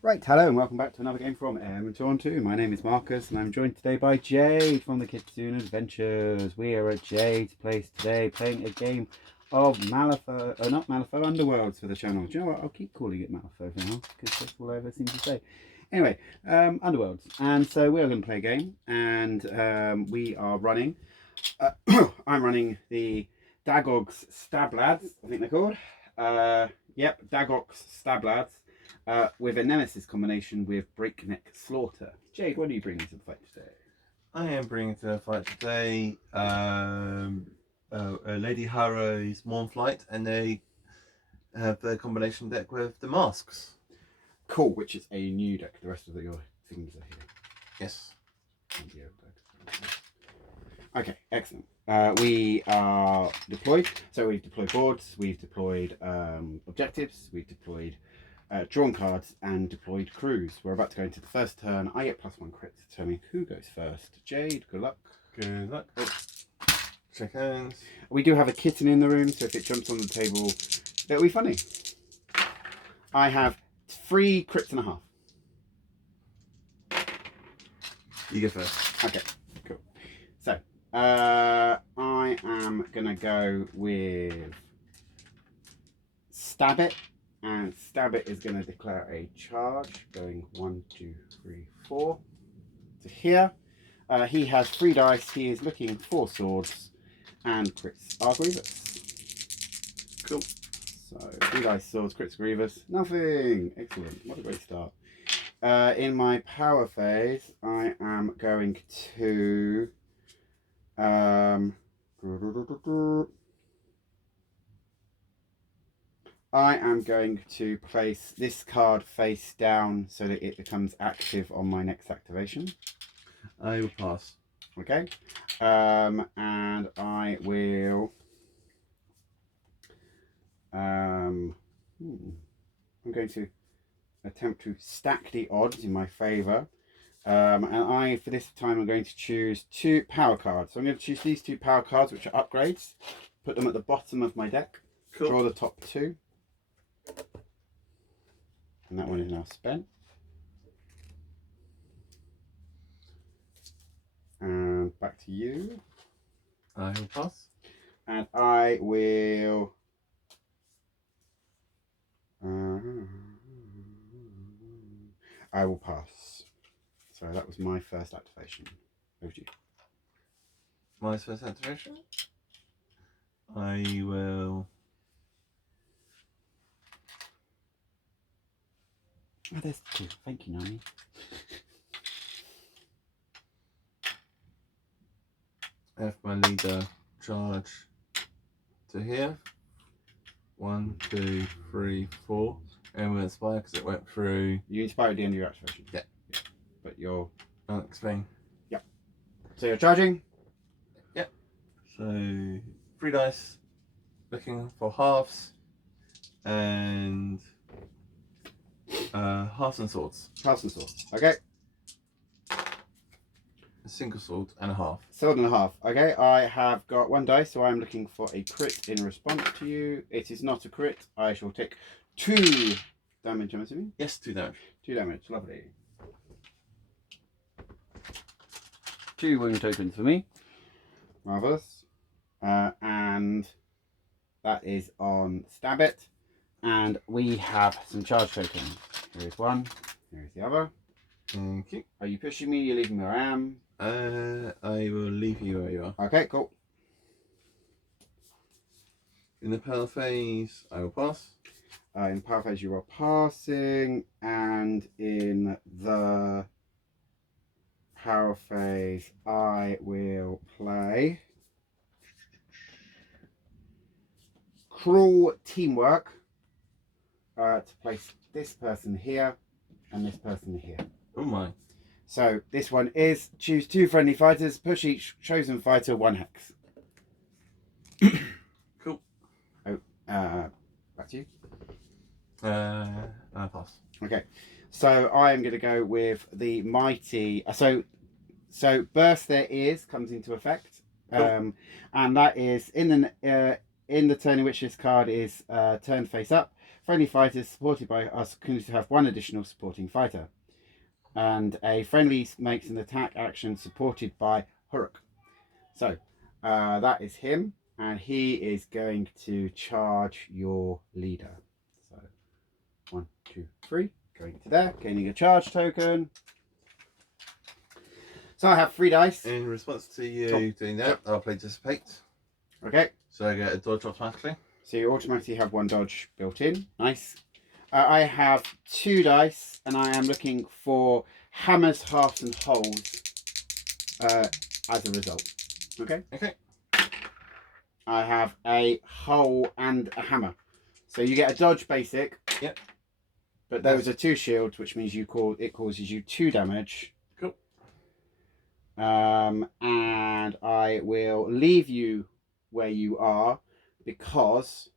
Right, hello and welcome back to another game from Toronto. My name is Marcus and I'm joined today by Jade from the Kitsune Adventures. We are at Jade's place today playing a game of Malifaux, not Malifaux, Underworlds for the channel. Do you know what? I'll keep calling it Malifaux for now because that's all I ever seem to say. Anyway, Underworlds. And so we are going to play a game and we are running. I'm running the Daggok's Stab-ladz, I think they're called. Yep, Daggok's Stab-ladz. With a nemesis combination with Breakneck Slaughter. Jade, what are you bringing to the fight today? I am bringing to the fight today Lady Harrow's Mournflight, and they have the combination deck with the masks. Cool, which is a new deck. The rest of your things are here. Yes. Okay, excellent. We are deployed. So we've deployed boards, we've deployed objectives, we've deployed drawn cards and deployed crews. We're about to go into the first turn. I get +1 crit to determine who goes first. Jade, good luck. Good luck. Oh. Shake hands. We do have a kitten in the room, so if it jumps on the table, it'll be funny. I have 3 crits and a half. You go first. Okay, cool. So, I am going to go with Stab It. And Stab It is going to declare a charge, going 1, 2, 3, 4 to here. He has 3 dice. He is looking for swords, and crits are grievous. Cool. So 3 dice, swords, crits, grievous. Nothing. Excellent. What a great start. In my power phase, I am going to I am going to place this card face down so that it becomes active on my next activation. I will pass. Okay. And I will... I'm going to attempt to stack the odds in my favour. And for this time, I'm going to choose 2 power cards. So I'm going to choose these 2 power cards, which are upgrades. Put them at the bottom of my deck. Cool. Draw the top 2. And that one is now spent. And back to you. I will pass. And I will... I will pass. So that was my first activation. Over to you. My first activation. I will... Oh, there's 2. Thank you, Nani. Have my leader charge to here. 1, 2, 3, 4. And we'll inspire because it went through. You inspire at the end of your activation. Yeah. But you're... I'll explain. Yep. So you're charging? Yep. So 3 dice. Looking for halves. And halves and swords. Halves and swords. Okay. A single sword and a half. Sword and a half. Okay, I have got 1 dice, so I'm looking for a crit in response to you. It is not a crit. I shall take 2 damage, I'm assuming? Yes, 2 damage. 2 damage, lovely. 2 wound tokens for me. Marvellous. And that is on Stab It. And we have some charge tokens. Here is 1. Here is the other. Thank you. Are you pushing me? You're leaving me where I am? I will leave you where you are. Okay, cool. In the power phase, I will pass. In power phase, you are passing, and in the power phase, I will play Cruel Teamwork to place this person here and this person here. Oh my. So this one is choose 2 friendly fighters, push each chosen fighter 1 hex. Cool. Oh, back to you. I pass. Okay, so I am going to go with the mighty. So burst their ears comes into effect, and that is in the turn in which this card is turned face up. friendly fighters supported by us can have one additional supporting fighter. And a friendly makes an attack action supported by Harrow. So that is him, and he is going to charge your leader. So 1, 2, 3, going to there, gaining a charge token. So I have 3 dice. In response to you doing that, I'll play Dissipate. Okay. So I get a dodge automatically. So you automatically have 1 dodge built in. Nice. I have 2 dice, and I am looking for hammers, halves, and holes as a result. Okay? Okay. I have a hole and a hammer. So you get a dodge basic. Yep. But those are 2 shields, which means it causes you 2 damage. Cool. And I will leave you where you are because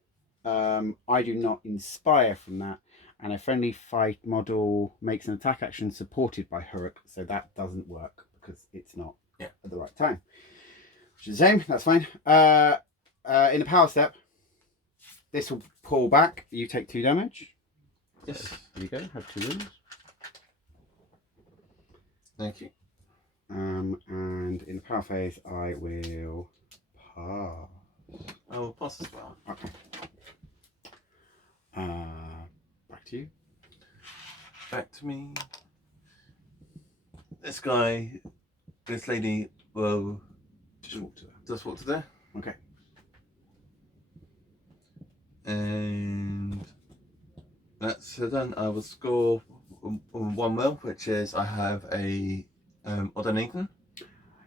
I do not inspire from that. And a friendly fight model makes an attack action supported by Harrow, so that doesn't work because it's not at the right time. Which is the same, that's fine. In the power step, this will pull back. You take 2 damage. Yes. So, there you go, have 2 wounds. Thank you. And in the power phase, I will pass. I will pass as well. Okay. Back to you. Back to me. This lady will Just walk to there. just walk to there. Okay. And that's done. I will score 1 will, which is I have a Odaneton.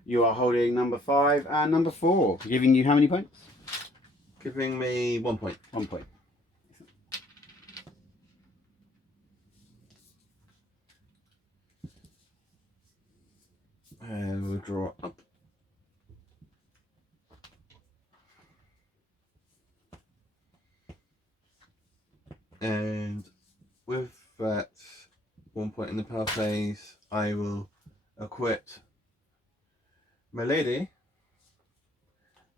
You are holding number 5 and number 4, giving you how many points? Giving me 1 point. 1 point. And we'll draw up. And with that 1 point in the power phase, I will equip my lady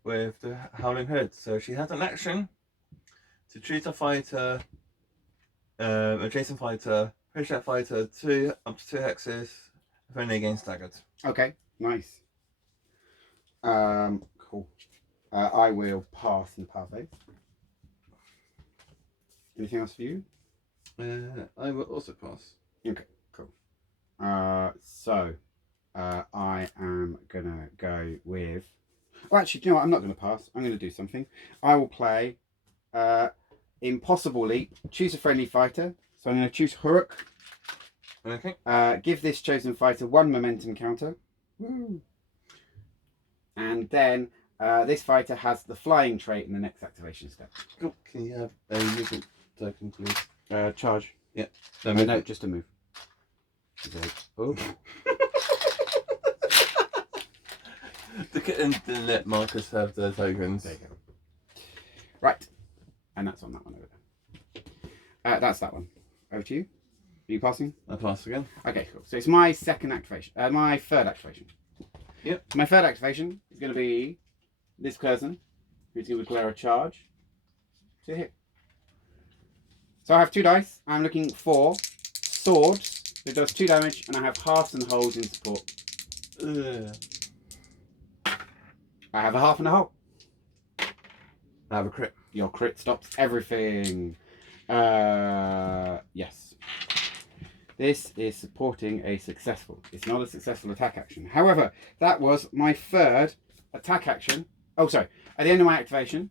with the Howling Hood. So she has an action to choose a fighter, adjacent fighter, push that fighter up to 2 hexes, if only against staggered. Okay, nice. Cool. I will pass in the power phase. Anything else for you? I will also pass. Okay, cool. So I am gonna go with. Oh, actually, do you know what? I'm not gonna pass. I'm gonna do something. I will play Impossible Leap. Choose a friendly fighter. So I'm gonna choose Harrow. Okay. Give this chosen fighter 1 momentum counter. Woo. And then this fighter has the flying trait in the next activation step. Cool. Can you have a movement token, please? Charge. Yeah. No, just a move. Oh. The kitten didn't let Marcus have the tokens. There you go. Right. And that's on that one over there. That's that one. Over to you. Are you passing? I pass again. Okay, cool. So it's my second activation. My third activation. Yep. So my third activation is going to be this person who's going to declare a charge to hit. So I have 2 dice. I'm looking for swords. So it does 2 damage, and I have halves and holes in support. Ugh. I have a half and a hole. I have a crit. Your crit stops everything. Yes. This is supporting a successful. It's not a successful attack action. However, that was my 3rd attack action. Oh, sorry. At the end of my activation,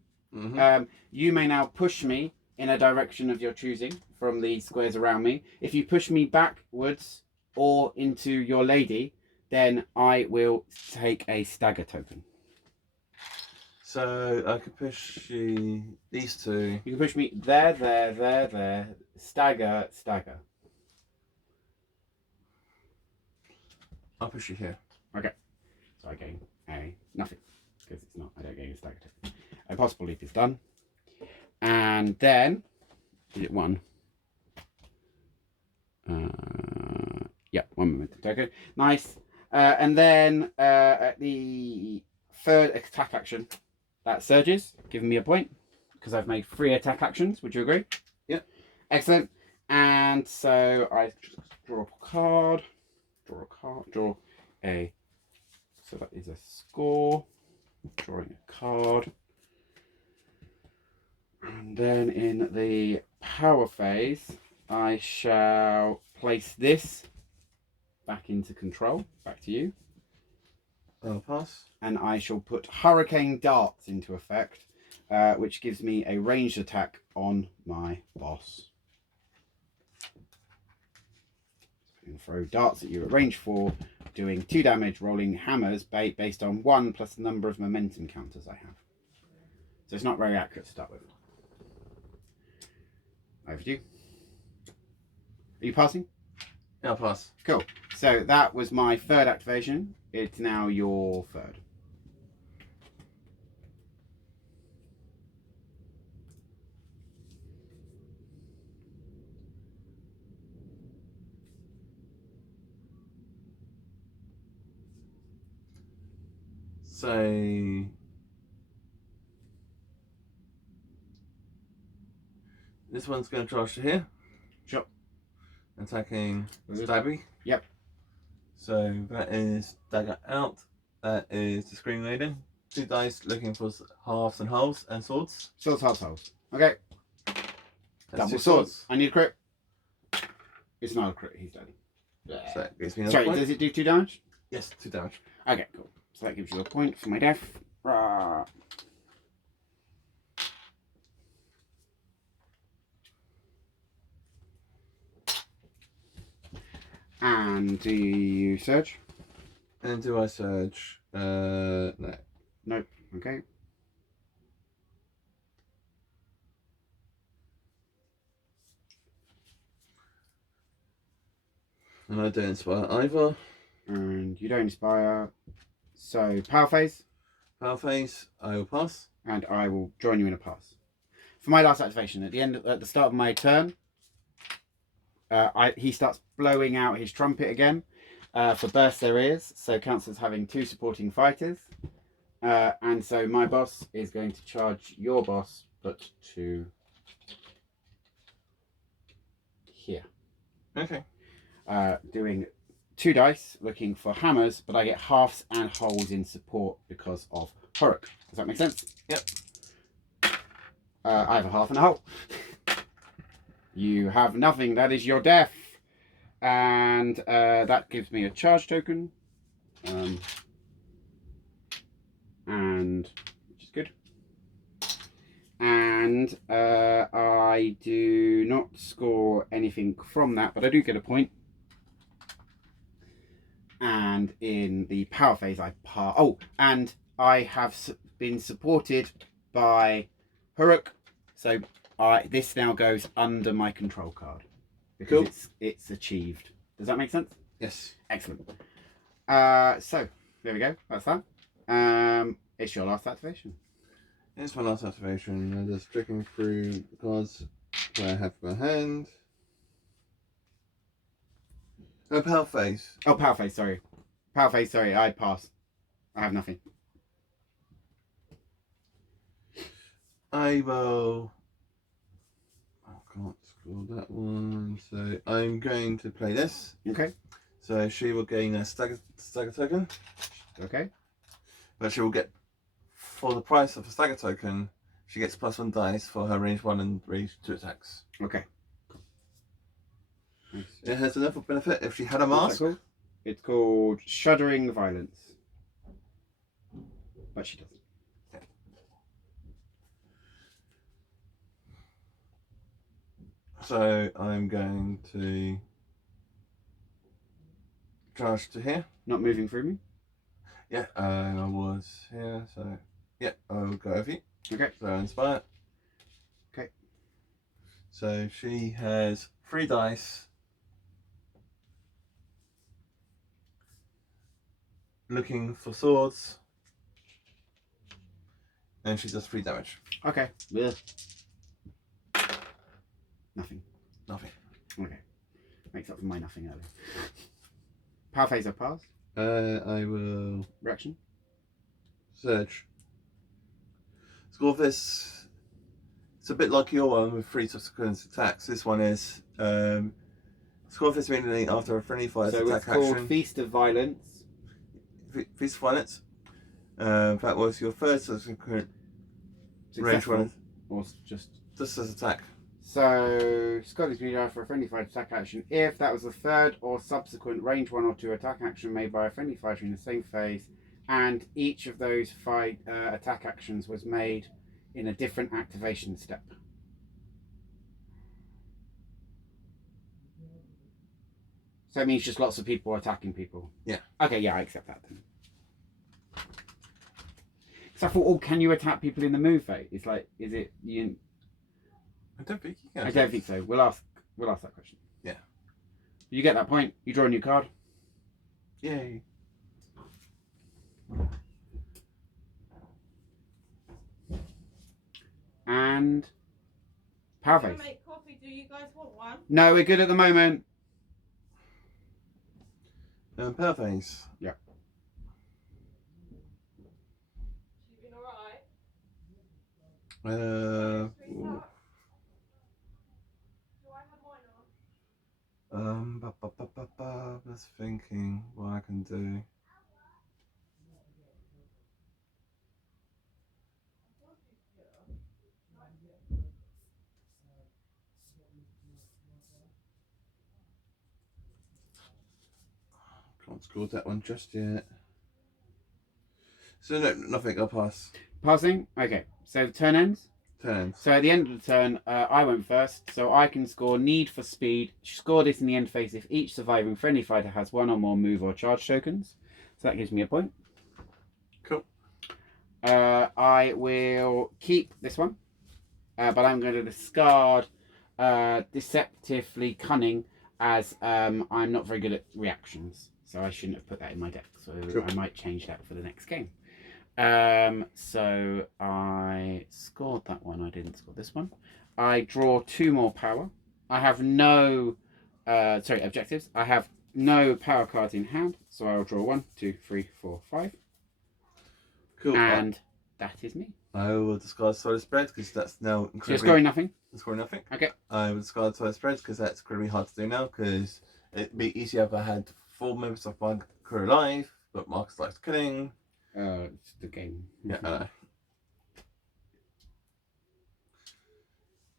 you may now push me in a direction of your choosing from the squares around me. If you push me backwards or into your lady, then I will take a stagger token. So I could push you these 2. You can push me there, there, there, there. Stagger, stagger. I'll push you here. Okay. So I gain a nothing. Because it's not, I don't gain a stagger token. Impossible Leap is done. And then, is it 1? Yeah, 1 momentum token. Nice. And then at the 3rd attack action, that surges, giving me a point because I've made 3 attack actions. Would you agree? Yep. Excellent. And so I draw a card. Draw a. So that is a score. Drawing a card. And then in the power phase, I shall place this back into control. Back to you. I'll pass. And I shall put Hurricane Darts into effect, which gives me a ranged attack on my boss. So I'm going to throw darts at you at range 4, doing 2 damage, rolling hammers based on 1 plus the number of momentum counters I have. So it's not very accurate to start with. Over to you. Are you passing? Yeah, I'll pass. Cool. So that was my third activation. It's now your third. So this one's going to charge to here. Sure. Attacking Stabby. Yep. So that is Dagger out. That is the Scream Maiden. 2 dice looking for halves and wholes and swords. Swords, halves, holes. Okay. That's Double 2 swords. I need a crit. It's not a crit. He's dead. So that gives me another Sorry, point. does it do 2 damage? Yes, 2 damage. Okay, cool. So that gives you a point for my death. Rah. And do you surge? And do I surge? No. Nope. Okay. And I don't inspire either. And you don't inspire. So power phase, Power phase, I will pass. and I will join you in a pass. For my last activation, at the start of my turn, he starts blowing out his trumpet again. For burst there is, so counts as having 2 supporting fighters. And so my boss is going to charge your boss, but to here. Okay. Doing 2 dice, looking for hammers, but I get halves and holes in support because of Harrow. Does that make sense? Yep. I have a half and a hole. You have nothing. That is your death. And that gives me a charge token. And which is good. And I do not score anything from that, but I do get a point. And in the power phase, I pass. Oh, and I have been supported by Harrow, so this now goes under my control card because Cool. it's achieved. Does that make sense? Yes. Excellent. So there we go. That's that. It's your last activation. It's my last activation. I'm just checking through the cards that I have in my hand. Oh, power phase. Oh, power phase. Sorry. Power phase. Sorry. I pass. I have nothing. I will. I can't score that one. So I'm going to play this. Okay. So she will gain a stagger token, Okay. but she will get, for the price of a stagger token, she gets +1 dice for her range 1 and range 2 attacks. Okay. Nice. It has another benefit if she had a What's mask. that called? It's called Shuddering Violence. But she doesn't. So I'm going to charge to here. Not moving through me? Yeah, I was here, so yeah, I'll go over you. Okay. So inspire. Okay. So she has 3 dice. Looking for swords. And she does 3 damage. Okay. Yeah. Nothing. Nothing. Okay. Makes up for my nothing earlier. Power phase I pass. I will Reaction. search. Score this It's a bit like your one with 3 subsequent attacks. This one is score this immediately after a friendly fire's So attack it's called action. Feast of Violence. Feast of Violence. That was your first subsequent range one. Or just as attack. So score this immediately after a friendly fire attack action if that was the third or subsequent range 1 or 2 attack action made by a friendly fighter in the same phase, and each of those attack actions was made in a different activation step. So it means just lots of people attacking people. Yeah. Okay, yeah, I accept that then. So I thought, oh, can you attack people in the move phase? It's like, is it you? I don't think you can. I don't think so. We'll ask that question. Yeah. You get that point. You draw a new card. Yay. And power I'm phase. gonna make coffee. Do you guys want one? No, we're good at the moment. Power phase. Yeah. You been alright? Uh, Do I have mine on? Just thinking what I can do. Can't score that one just yet. So no, nothing. I'll pass. Passing. Okay. So the turn ends. Turns. So at the end of the turn, I went first, so I can score Need for Speed. Score this in the end phase if each surviving friendly fighter has 1 or more move or charge tokens. So that gives me a point. Cool. I will keep this one, but I'm going to discard Deceptively Cunning, as I'm not very good at reactions, so I shouldn't have put that in my deck. So Cool. I might change that for the next game. So I scored that one. I didn't score this one. I draw 2 more power. I have no objectives. I have no power cards in hand, so I'll draw 1, 2, 3, 4, 5. Cool. And that is me. I will discard solid spread because that's now incredibly. So you're scoring nothing. Scoring nothing. Okay. I will discard solid spreads because that's incredibly hard to do now. Because it'd be easier if I had 4 members of my crew alive, but Marcus likes killing. It's the game. Yeah, I know.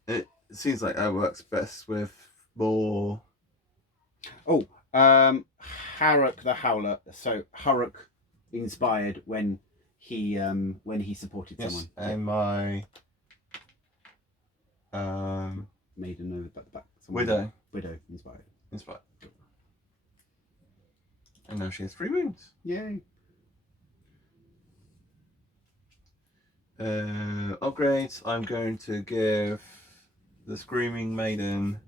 It seems like that works best with more. Oh, Harrow the Howler. So Harrow inspired when he supported someone. And my Made a note at the back. Widow inspired. inspired. And now she has 3 wounds. Yay. Upgrades. I'm going to give the Screaming Maiden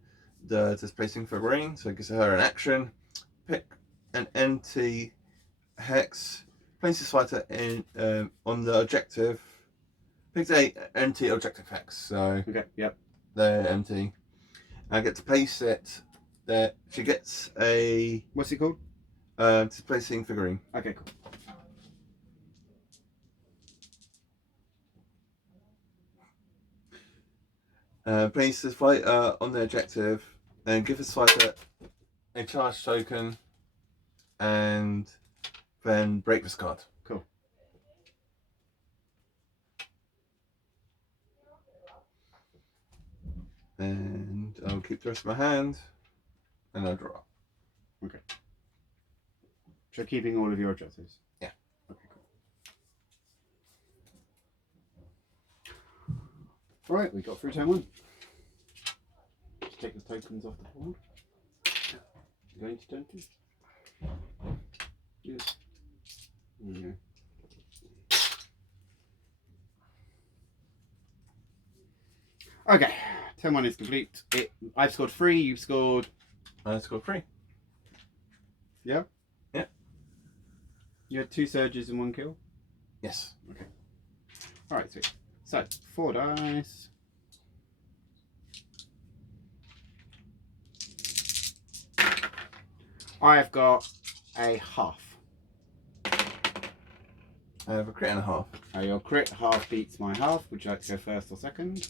the Displacing Figurine, so it gives her an action. Pick an empty hex. Place this fighter in on the objective. Pick a empty objective hex. So Okay. Yep. they're empty. I get to place it there. She gets a What's it called? Displacing Figurine. Okay. Cool. Place this fighter on the objective, and give this fighter a charge token, and then break this card. Cool. And I'll keep the rest of my hand, and I'll draw. Okay. So keeping all of your objectives. Yeah. Okay. Cool. Right, we got through turn 1. Just take the tokens off the board. Going to turn 2. Yes. There you go. Okay, turn 1 is complete. I've scored 3. You've scored. I scored 3. Yeah. Yeah. You had 2 surges and 1 kill. Yes. Okay. All right, sweet. So 4 dice. I've got a half. I have a crit and a half. Your crit half beats my half. Would you like to go first or second?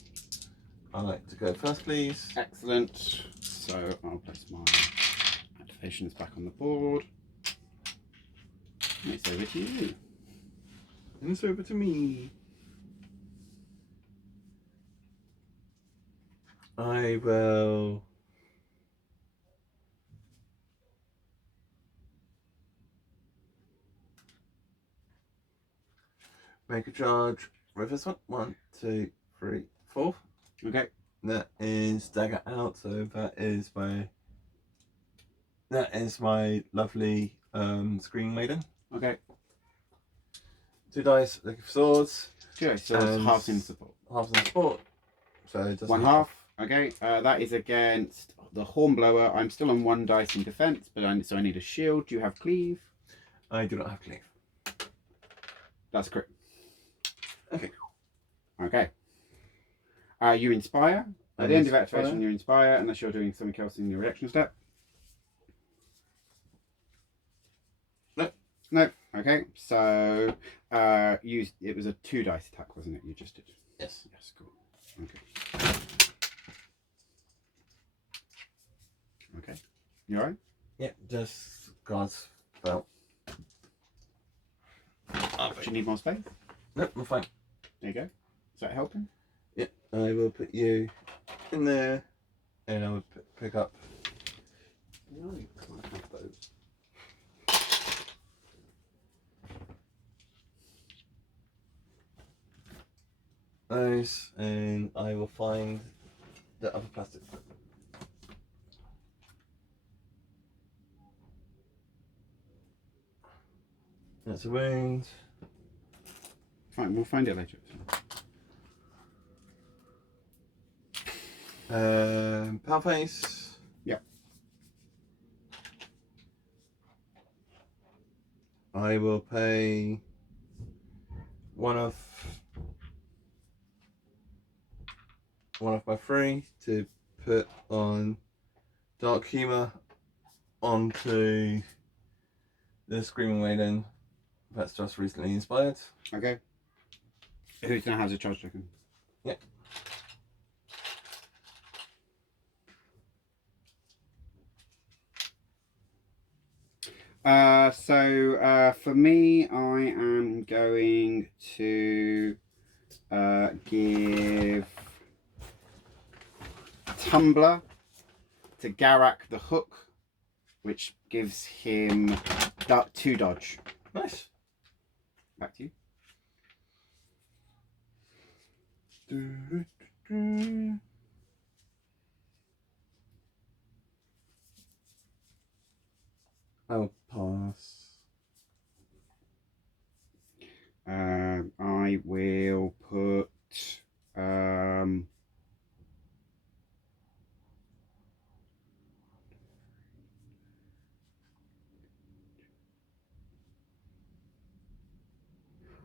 I'd like to go first, please. Excellent. So I'll place my activations back on the board. And it's over to you. And it's over to me. I will make a charge with this one. 1, 2, 3, 4. Okay. That is dagger out, so that is my lovely Screaming Maiden. Okay. 2 dice, looking for swords. 2 dice, so it's half in support. Half in support. So it doesn't 1 half. Okay. That is against the Hornblower. I'm still on 1 dice in defense, but so I need a shield. Do you have cleave? I do not have cleave. That's correct. Okay. Okay. You inspire. At the end of activation, you inspire, unless you're doing something else in your reaction step. No. No. Okay. So, it was a 2 dice attack, wasn't it? You just did. Yes. Yes. Cool. Okay. Okay. You alright? Yep. Just God's felt. Do you need more space? No, I'm fine. There you go. Is that helping? Yep. I will put you in there, and I will pick up. No, you can't have those. Those, and I will find the other plastic. That's a wound. Fine, we'll find it later. Palface. Yep. I will pay one of my 3 to put on Dark Humor onto the Screaming Maiden that's just recently inspired. Okay. Who's now has a charge token? Yep. For me, I am going to give Tumbler to Garak the Hook, which gives him 2 dodge. Nice. Back to you. I'll pass. I will put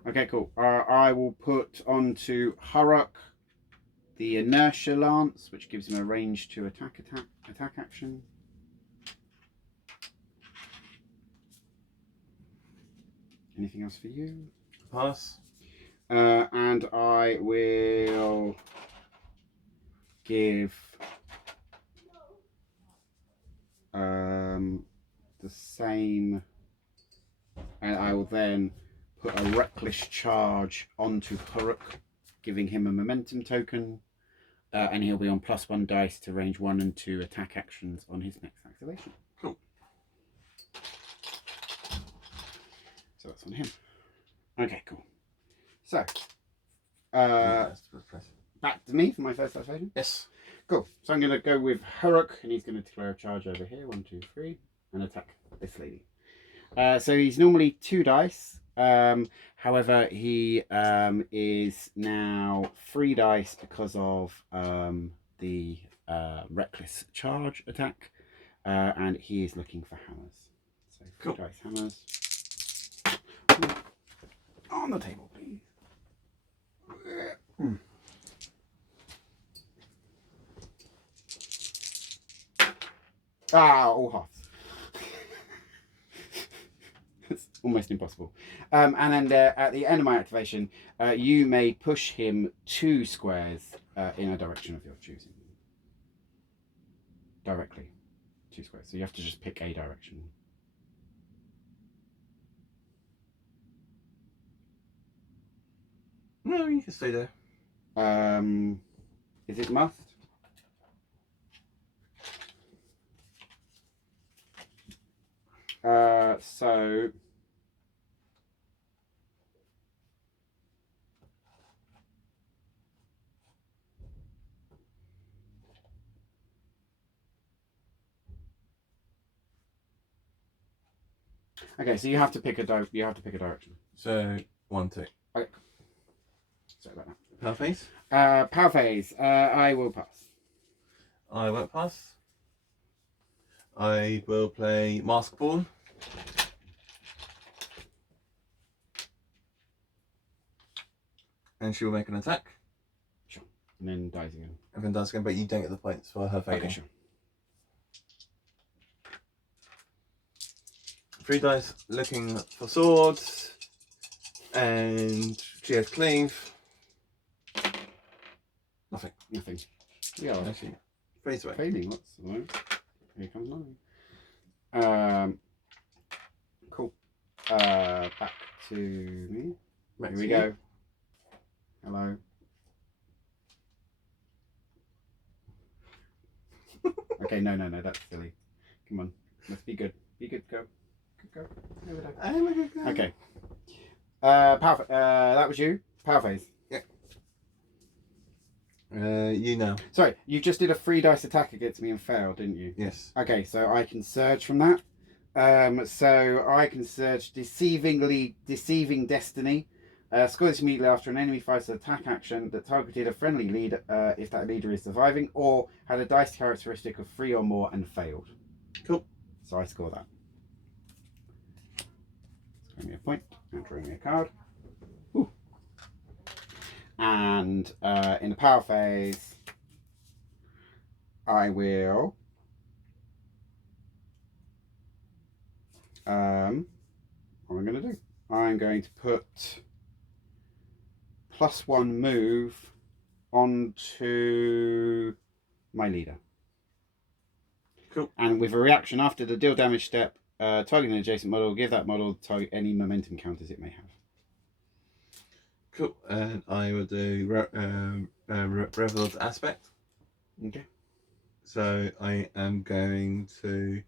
okay, cool. I will put onto Harrow the Inertia Lance, which gives him a range to attack action. Anything else for you? Pass. And I will give the same, and I will then put a Reckless Charge onto Huruk, giving him a momentum token, and he'll be on +1 dice to range 1 and 2 attack actions on his next activation. Cool. So that's on him. Okay, cool. So, back to me for my first activation. Yes. Cool. So I'm going to go with Huruk, and he's going to declare a charge over here. 1, 2, 3, and attack this lady. So he's normally 2 dice. However, he is now 3 dice because of the Reckless Charge attack, and he is looking for hammers. So 3 cool. dice hammers. On the table, please. All halves. It's almost impossible. And then at the end of my activation, you may push him 2 squares in a direction of your choosing. Directly. 2 squares. So you have to just pick a direction. No, you can stay there. Is it must? So okay, so you have to pick a direction. So 1, 2. Okay. Sorry about that. Power phase. Power phase. I will pass. I won't pass. I will play Mask Ball. And she will make an attack. Sure. And then dies again. And then does again, but you don't get the points for her failing. Okay, sure. 3 dice looking for swords. And she has cleave. Nothing. Nothing. Yeah. Actually, phase away. Failing. What's the one? Here comes mine. Cool. Back to me. Back Here to we you. go. Hello. Okay, no, that's silly. Come on, let's be good. Be good, go. Good go. Over there. I'm a good guy. Okay. Power. That was you. Power phase. You know. Sorry, you just did a 3 dice attack against me and failed, didn't you? Yes. Okay, so I can surge from that. So I can surge Deceiving Destiny. Score this immediately after an enemy fights an attack action that targeted a friendly leader if that leader is surviving or had a dice characteristic of 3 or more and failed. Cool. So I score that. Scoring me a point and drawing me a card. Ooh. And in the power phase, I will what am I going to do? I'm going to put +1 move onto my leader. Cool. And with a reaction after the deal damage step, targeting an adjacent model, give that model target any momentum counters it may have. Cool. And I will do Revealed Aspect. Okay. So I am going to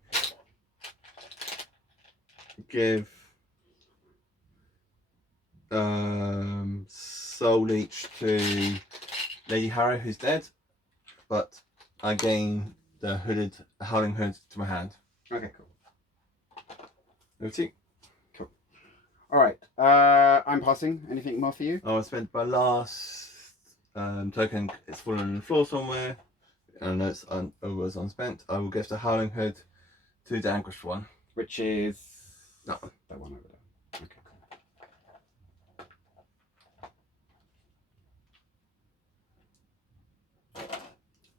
give Soul Leech to Lady Harrow, who's dead, but I gain the Howling Hood to my hand. Okay, cool. Over to you. Cool. Alright, I'm passing. Anything more for you? I will spend my last token. It's fallen on the floor somewhere. I know it was unspent. I will give the Howling Hood to the Anguished one. Which is No. that one over there. Okay, cool.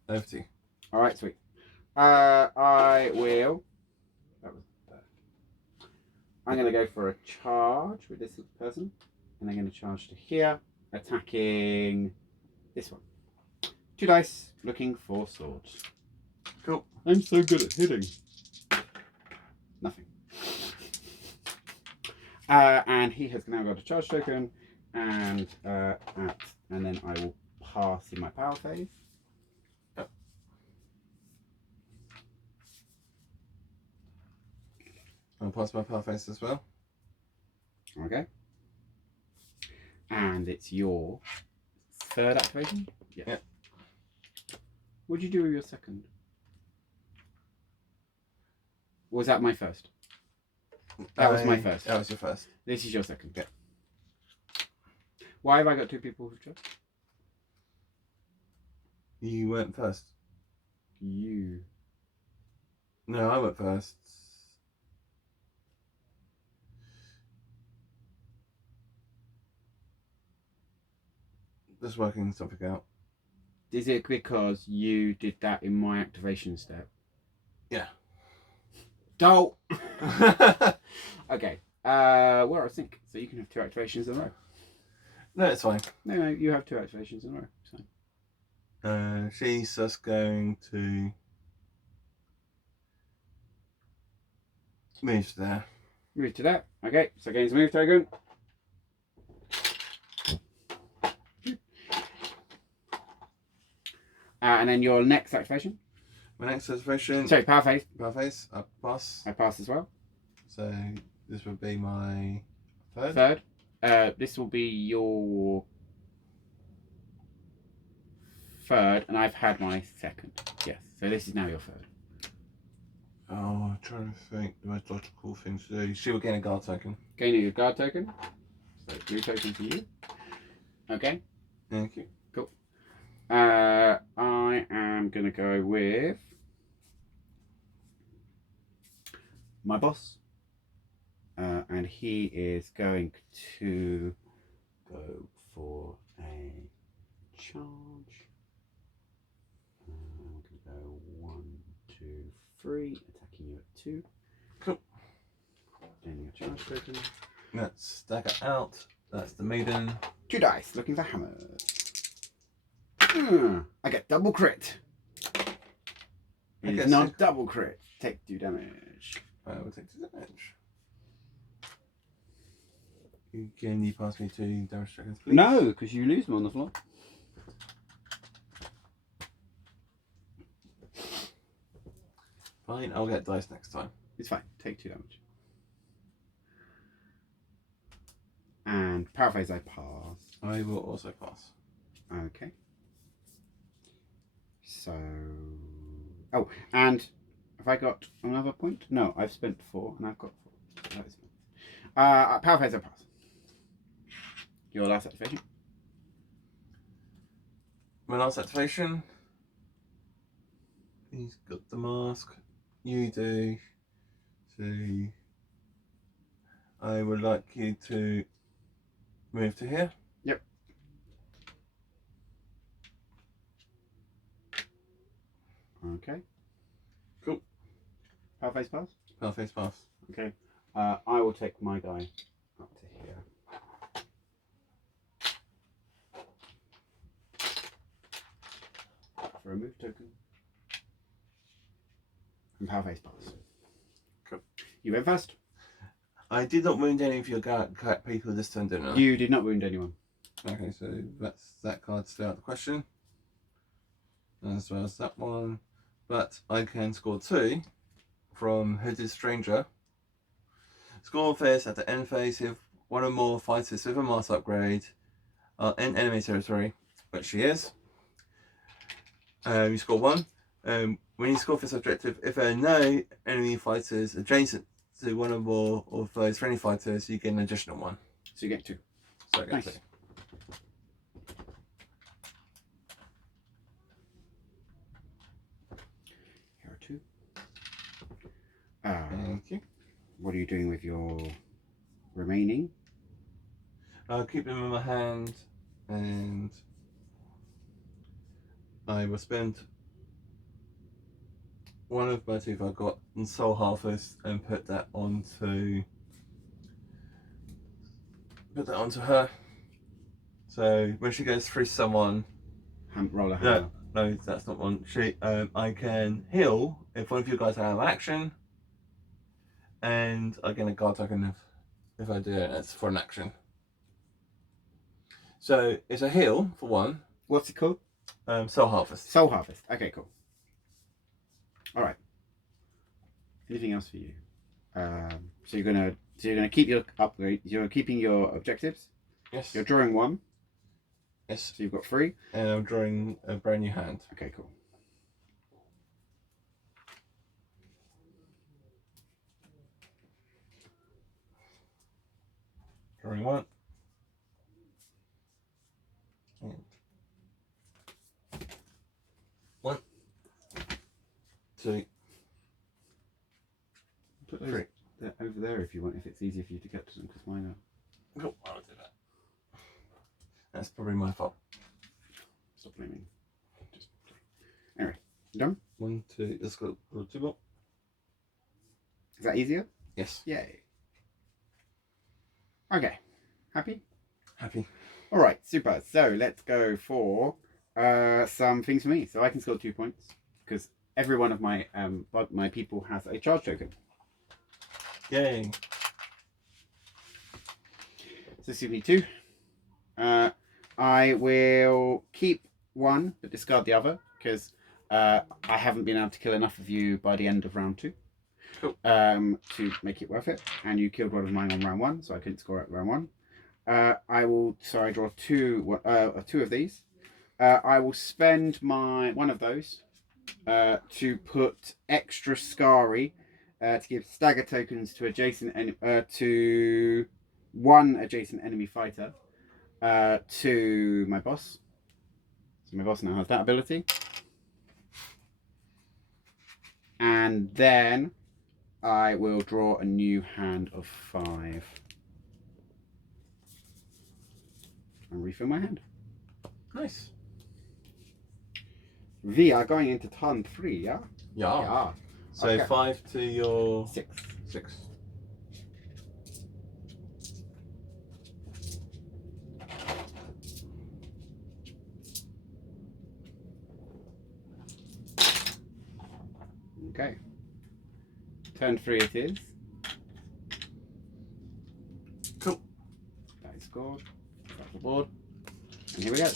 Over to you. Alright, sweet. I will. That was there. I'm going to go for a charge with this person. And I'm going to charge to here, attacking this one. 2 dice, looking for swords. Cool. I'm so good at hitting. Nothing. And he has now got a charge token, and then I will pass in my power phase. Yep. I'll pass my power phase as well. Okay. And it's your 3rd activation? Yeah. Yep. What'd you do with your 2nd? Or was that my 1st? That was my 1st. That was your 1st. This is your 2nd. Yeah. Why have I got 2 people who've just? You went first. You. No, I went first. Just working something out. Is it because you did that in my activation step? Yeah. Don't. Okay. We're out of sync, so you can have 2 activations in a row. No, it's fine. No, you have 2 activations in a row. So. She's just going to move there. Move to that. Okay, so gains move token. And then your next activation. My next activation. Sorry, power phase. Power phase. I pass. I pass as well. So this would be my third. This will be your third, and I've had my second. Yes, so this is now your third. Oh, I'm trying to think the most logical thing to do. She will gain a guard token. Gain your guard token. So blue token for you. Okay. Thank you. Cool. I am gonna go with my boss. And he is going to go for a charge. I'm going to go 1, 2, 3, attacking you at 2. Cool. Gaining a charge token. Let's Daggok out. That's the maiden. 2 dice, looking for hammers. I get double crit. It is not double crit. Take 2 damage. I will take 2 damage. Can you pass me 2 damage tokens, please? No, because you lose them on the floor. Fine, I'll get dice next time. It's fine. Take 2 damage. And power phase I pass. I will also pass. Okay. So... Oh, and have I got another point? No, I've spent 4 and I've got 4. That is fine. Power phase I pass. Your last activation. My last activation. He's got the mask. You do. So I would like you to move to here. Yep. Okay. Cool. Power phase pass? Power phase pass. Okay. I will take my guy up to here. For a move token. And power phase pass. Cool. You went first. I did not wound any of your people this turn, didn't I? You did not wound anyone. Okay, so that's that card still out of the question. As well as that one. But I can score 2 from Hooded Stranger. Score this at the end phase if one or more fighters with a mass upgrade are in enemy territory, which she is. You score 1. When you score this objective, if there are no enemy fighters adjacent to one or more of those friendly fighters, you get an additional 1. So you get 2. So I get Nice. 2. Here are 2. Thank you. What are you doing with your remaining? I'll keep them in my hand and I will spend one of my 2 I've got in Soul Harvest and put that onto her. So when she goes through someone, Roll a hammer. no, that's not one. I can heal if one of you guys have action, and I get a guard token if I do it. It's for an action. So it's a heal for 1. What's it called? Soul Harvest. Soul Harvest. Okay, cool. All right. Anything else for you? So you're gonna keep your upgrade. You're keeping your objectives. Yes. You're drawing 1. Yes. So you've got 3. And I'm drawing a brand new hand. Okay, cool. Drawing 1. And 1, 2, Put those 3. over there if you want. If it's easier for you to get to them, because mine are. Cool, I'll do that. That's probably my fault. Stop blaming. Just anyway, you done? 1, 2, let's go 2 more. Is that easier? Yes. Yay. Okay. Happy? Happy. All right. Super. So let's go for some things for me. So I can score 2 points because every one of my my people has a charge token. Yay. So this gives me 2. I will keep 1 but discard the other because I haven't been able to kill enough of you by the end of round 2. Cool. To make it worth it. And you killed one of mine on round 1, so I couldn't score at round 1. I draw 2 of these. I will spend one of those to put extra Scary to give stagger tokens to to 1 adjacent enemy fighter to my boss. So my boss now has that ability. And then I will draw a new hand of 5. And refill my hand. Nice. We are going into turn 3, yeah? Yeah. Yeah. So Okay. 5 to your 6. 6. Okay. Turn 3 it is. Cool. That is scored. That's the board. And here we go.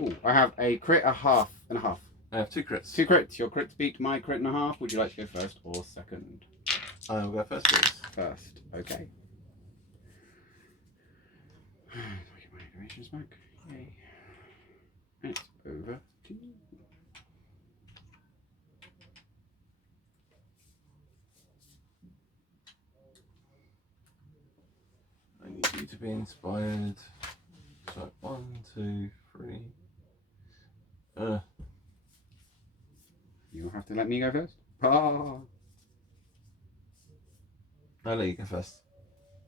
Ooh, I have a crit, a half, and a half. I have 2 crits. 2 crits. Your crits beat my crit and a half. Would you like to go first or second? I will go first, please. First. Okay. Get my animations back. Yay. And it's over to you. I need you to be inspired. So 1, 2, 3. You'll have to let me go first. Ah. I'll let you go first.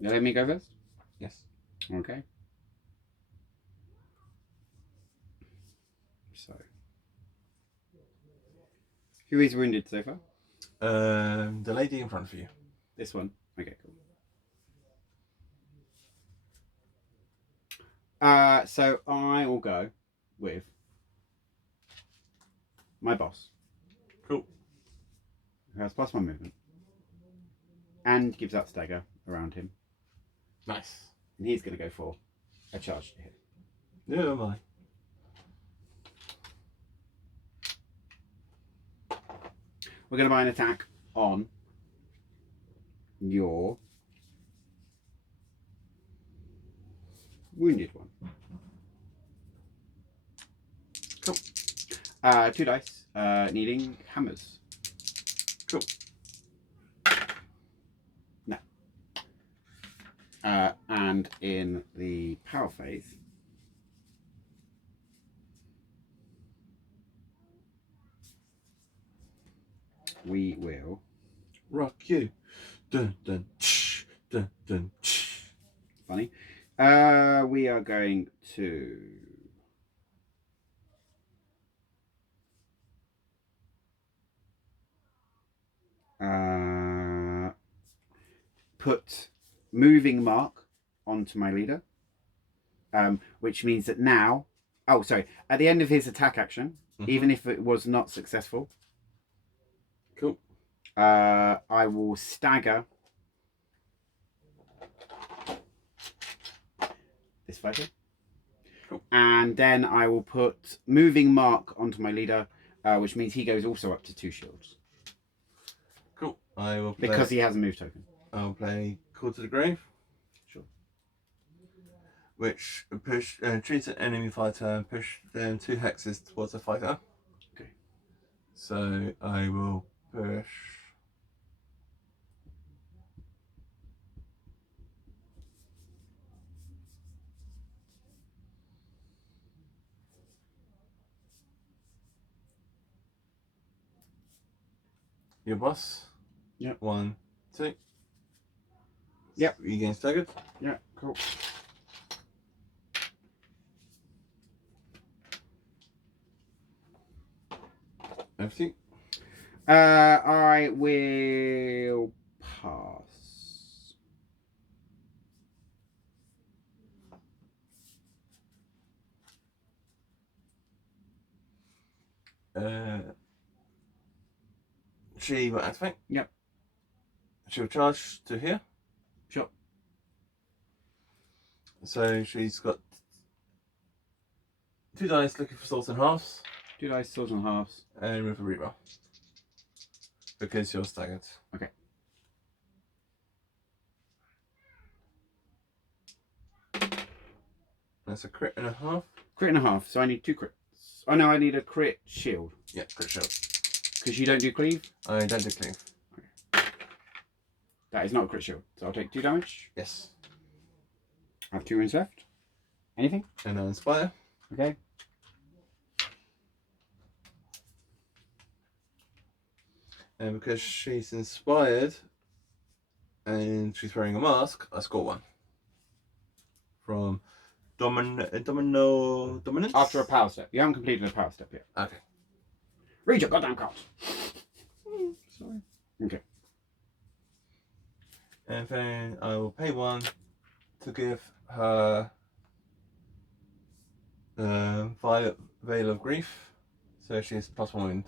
You let me go first? Yes. Okay. So. Who is wounded so far? The lady in front of you. This one. Okay, cool. So I will go with my boss. Cool. Who has +1 movement. And gives out stagger around him. Nice. And he's going to go for a charge to hit. Yeah, am I. We're going to buy an attack on your wounded one. Cool. 2 dice, needing hammers. Cool. No. And in the power phase, we will Rock you. Dun dun tsh, dun dun tsh. funny. We are going to put moving mark onto my leader, which means that now, at the end of his attack action, even if it was not successful, Cool. I will stagger this fighter. Cool. And then I will put moving mark onto my leader, which means he goes also up to 2 shields. Cool. I will play. Because he has a move token. I'll play Call to the Grave. Sure. Which treats an enemy fighter and push them 2 hexes towards the fighter. Okay. So I will push. Your boss. Yep. 1, 2. Yep. You getting staggered? Yeah, cool. Everything. I will pass. She will activate. Yep. She'll charge to here. Sure. So she's got 2 dice looking for swords and halves. 2 dice, swords and halves. And with a reroll. Because you're staggered. Okay. That's a crit and a half. Crit and a half, so I need 2 crits. Oh no, I need a crit shield. Yeah, crit shield. Because you don't do cleave? I don't do cleave. That is not a crit shield. So I'll take 2 damage. Yes. I have 2 wounds left. Anything? And I inspire. Okay. And because she's inspired and she's wearing a mask, I score 1. From dominance? After a power step. You haven't completed a power step yet. Okay. Read your goddamn cards. Sorry. Okay. And then I will pay 1 to give her Violet Veil of Grief. So she has +1 wound.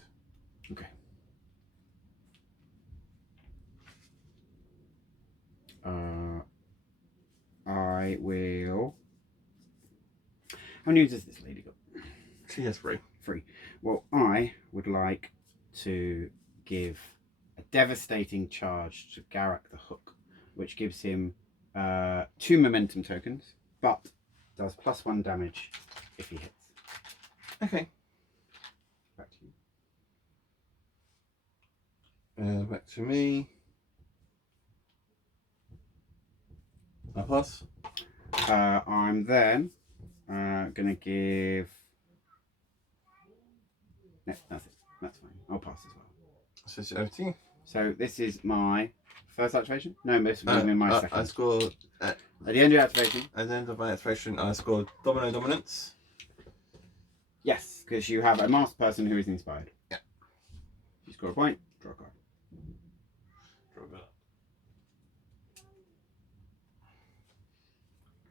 Okay. I will. How many does this lady got? She has 3. 3. Well, I would like to give a devastating charge to Garrick the Hook, which gives him 2 momentum tokens, but does +1 damage if he hits. Okay. Back to you. Back to me. I pass. I'm then gonna give. No, that's it. That's fine. I'll pass as well. So it's over to you. So this is my first activation. No, this will be my second. I scored At the end of your activation. at the end of my activation. I scored dominance. Yes, because you have a masked person who is inspired. Yeah. You score a point. Draw a card. Draw a card.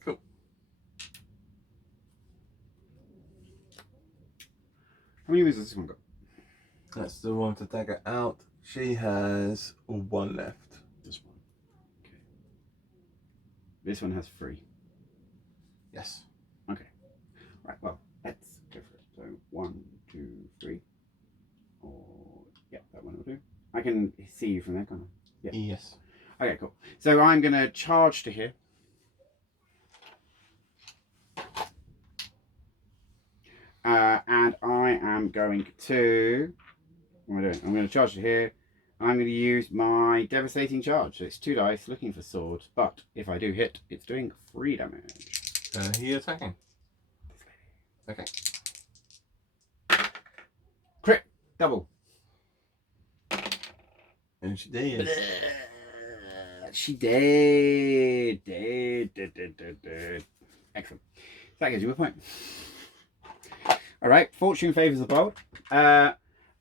Cool. How many moves has this one got? That's the one to dagger out. She has 1 left. This one. Okay. This one has 3. Yes. Okay. Right. Well, let's go for it. So 1, 2, 3. Or yeah, that one will do. I can see you from there, can't I? Yeah. Yes. Okay, cool. So I'm gonna charge to here. And I am going to. What am I doing? I'm going to charge to here. I'm going to use my devastating charge. So it's 2 dice looking for swords, but if I do hit, it's doing 3 damage. He attacking. Okay. Crit! Double. And she did. She did. Excellent. So that gives you a point. Alright, fortune favours the bold.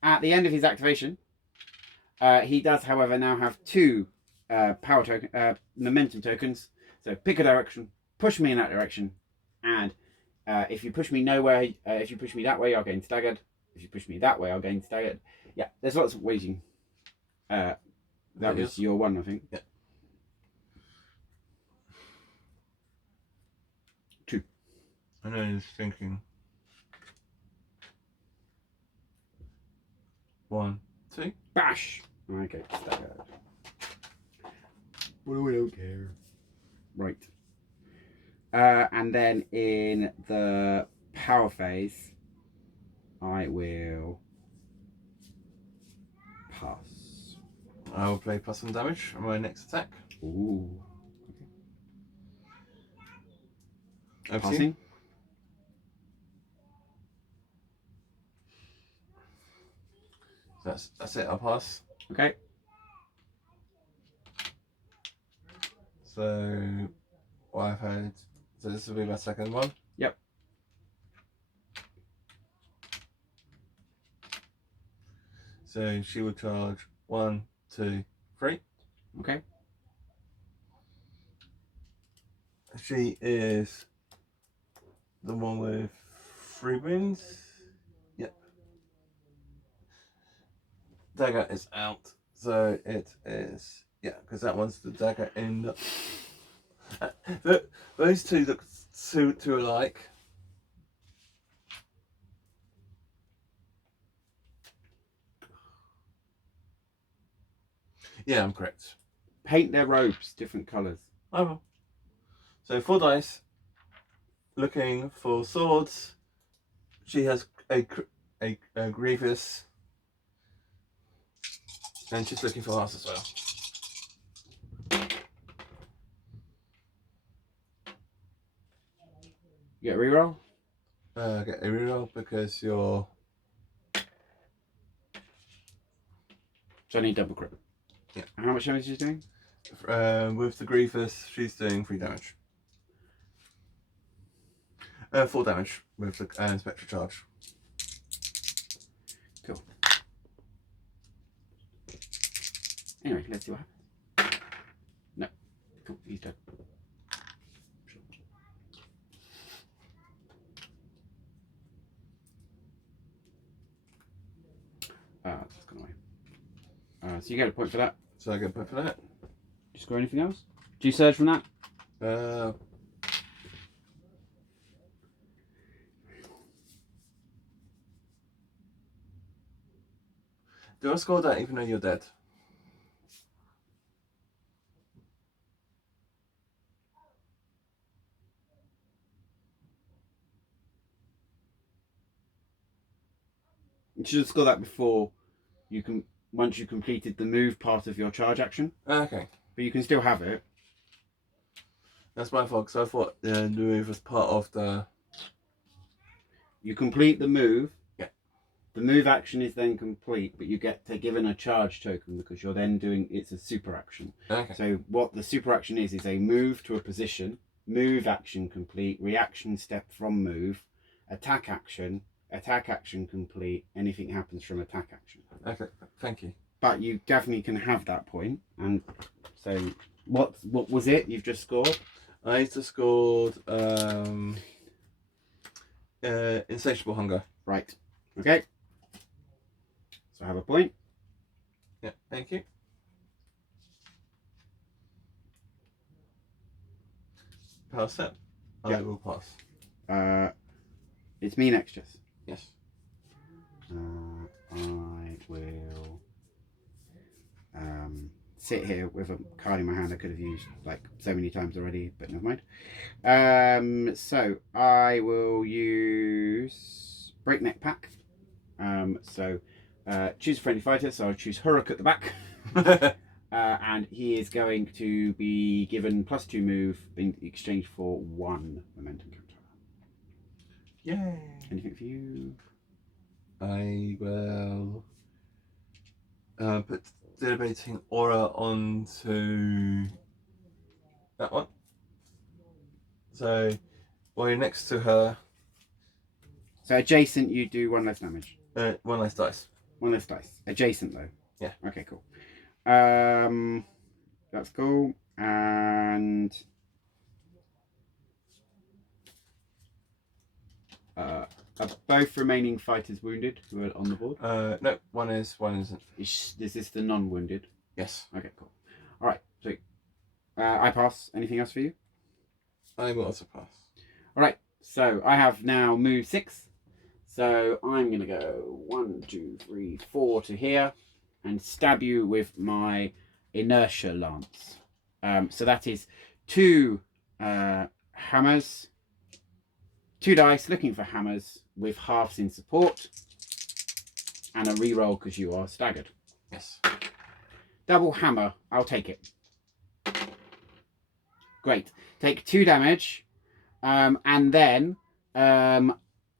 At the end of his activation, he does, however, now have 2 power token, momentum tokens. So pick a direction, push me in that direction, and if you push me nowhere, if you push me that way, I'll gain staggered. If you push me that way, I'll gain staggered. Yeah, there's lots of ways you that was your one, I think. Yeah. 2. I know he's thinking. 1, 2. Bash! Okay, staggered. Well, we don't care. Right. And then in the power phase, I will pass. I will play +1 damage on my next attack. Ooh. Okay. Passing. That's it. I'll pass. Okay. So what I've had. So this will be my second one. Yep. So she will charge 1, 2, 3. Okay. She is the one with 3 wounds. Yep. dagger is out. So it is, yeah, because that one's the dagger in those two look too alike. Yeah, I'm correct. Paint their robes different colours. I will. So 4 dice. Looking for swords. She has a grievous. And she's looking for hearts as well. You get a reroll? Get a reroll because you're. So I need double crit. Yeah. And how much damage is she doing? With the grievous, she's doing 3 damage. 4 damage with the spectral charge. Cool. Anyway, let's see what happens. No. Cool, he's dead. That's gone away. So you get a point for that. So I get a point for that. Do you score anything else? Do you surge from that? Do I score that even though you're dead? You should score that before you can. Once you completed the move part of your charge action. Okay. But you can still have it. That's my fault, because I thought the move was part of the... You complete the move. Yeah. The move action is then complete, but you get given a charge token because you're then doing... It's a super action. Okay. So what the super action is a move to a position, move action complete, reaction step from move, attack action complete, anything happens from attack action. Okay, thank you. But you definitely can have that point. And so what was it you've just scored? I just scored Insatiable Hunger. Right. Okay. So I have a point. Yeah, thank you. Pass it. Yeah. I will pass. It's me next, Jess. Yes. I will sit here with a card in my hand I could have used like so many times already, but never mind. So I will use Breakneck Pack. Choose a friendly fighter, so I'll choose Harrow at the back. And he is going to be given +2 move in exchange for 1 momentum counter. Yay! Anything for you? I will put Debating Aura onto that one. So while you're next to her, So adjacent, you do 1 less damage. 1 less dice. 1 less dice. Adjacent though. Yeah. Okay, cool. That's cool. And are both remaining fighters wounded who are on the board? No, one isn't. Is this the non-wounded? Yes. Okay, cool. All right, sweet. I pass. Anything else for you? I will also pass. All right, so I have now move 6. So I'm going to go 1, 2, 3, 4 to here and stab you with my inertia lance. So that is 2 hammers, 2 dice looking for hammers with halves in support, and a reroll because you are staggered. Yes. Double hammer, I'll take it. Great. Take 2 damage, and then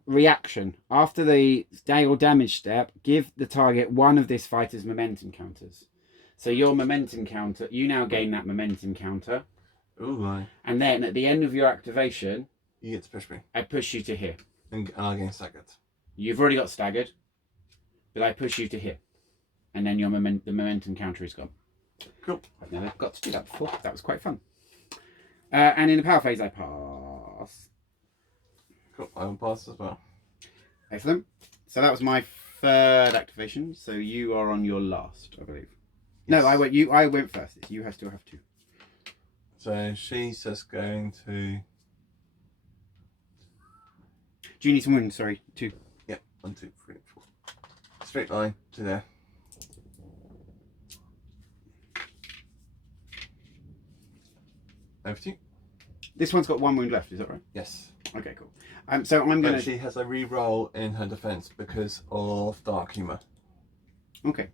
reaction. After the Daggok damage step, give the target 1 of this fighter's momentum counters. So your momentum counter, you now gain that momentum counter. Ooh, my. And then at the end of your activation, You get to push me. I push you to here. And I'll get staggered. You've already got staggered, but I push you to here. And then your the momentum counter is gone. Cool. I've never got to do that before. That was quite fun. And in the power phase, I pass. Cool. I will pass as well. Excellent. So that was my third activation, so you are on your last, I believe. Yes. No, I went. I went first. You still have two. So she's just going to. Do you need some wounds? Sorry, two. Yep, 1, 2, 3, 4. Straight line to there. Over to you. This one's got one wound left. Is that right? Yes. Okay, cool. So I'm gonna. But she has a re-roll in her defense because of dark humor. Okay.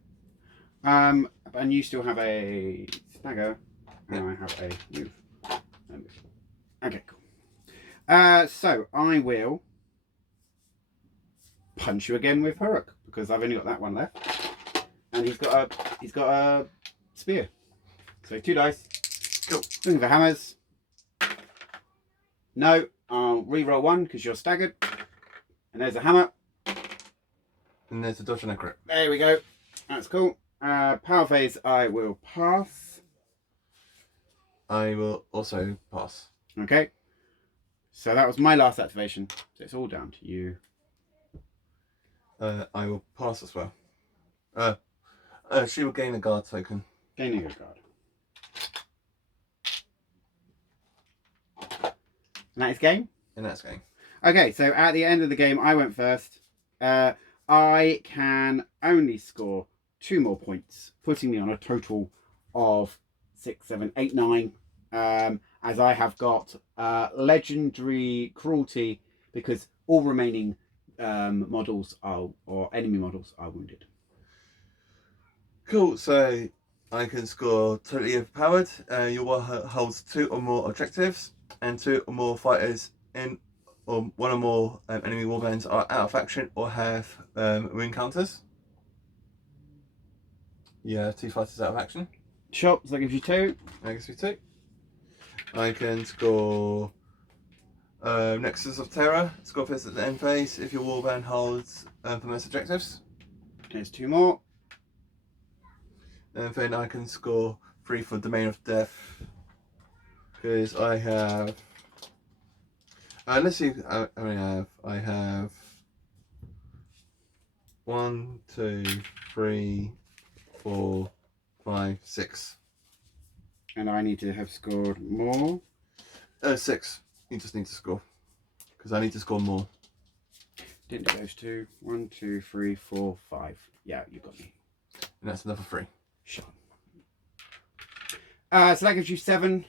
And you still have a stagger, and I have a move. Okay, cool. So I will punch you again with Harrow because I've only got that one left, and he's got a spear. So 2 dice. Cool. Looking for hammers. No, I'll re-roll 1 because you're staggered, and there's a hammer. And there's a dodge and a grip. There we go. That's cool. Power phase, I will pass. I will also pass. Okay. So that was my last activation. So it's all down to you. I will pass as well. She will gain a guard token. Gaining a guard. And that is game? And that's game. Okay, so at the end of the game, I went first. I can only score 2 more points, putting me on a total of 6, 7, 8, 9. As I have got legendary cruelty because all remaining models or enemy models are wounded. Cool. So I can score totally overpowered. Your war holds 2 or more objectives, and 2 or more fighters in or 1 or more enemy warbands are out of action or have wound counters. Yeah, 2 fighters out of action. Sure, so that gives you 2. I guess we 2. I can score Nexus of Terror. Score first at the end phase if your warband holds for most objectives. There's 2 more. And then I can score 3 for Domain of Death. Because I have. Let's see. I have 1, 2, 3, 4, 5, 6. And I need to have scored more. 6. You just need to score. Because I need to score more. Didn't do those 2. 1, 2, 3, 4, 5. Yeah, you got me. And that's another 3. Sure. So that gives you 7.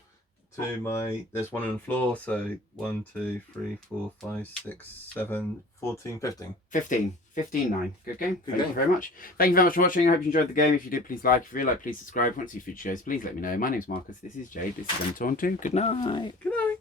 There's 1 on the floor, so 1, 2, 3, 4, 5, 6, 7, 14, 15. 15. 15-9. Good game. Good Thank game. you very much. Thank you very much for watching. I hope you enjoyed the game. If you did, please like. If you like, please subscribe. If you want to see future shows, please let me know. My name's Marcus. This is Jade. This is Untorn 2. Good night. Good night.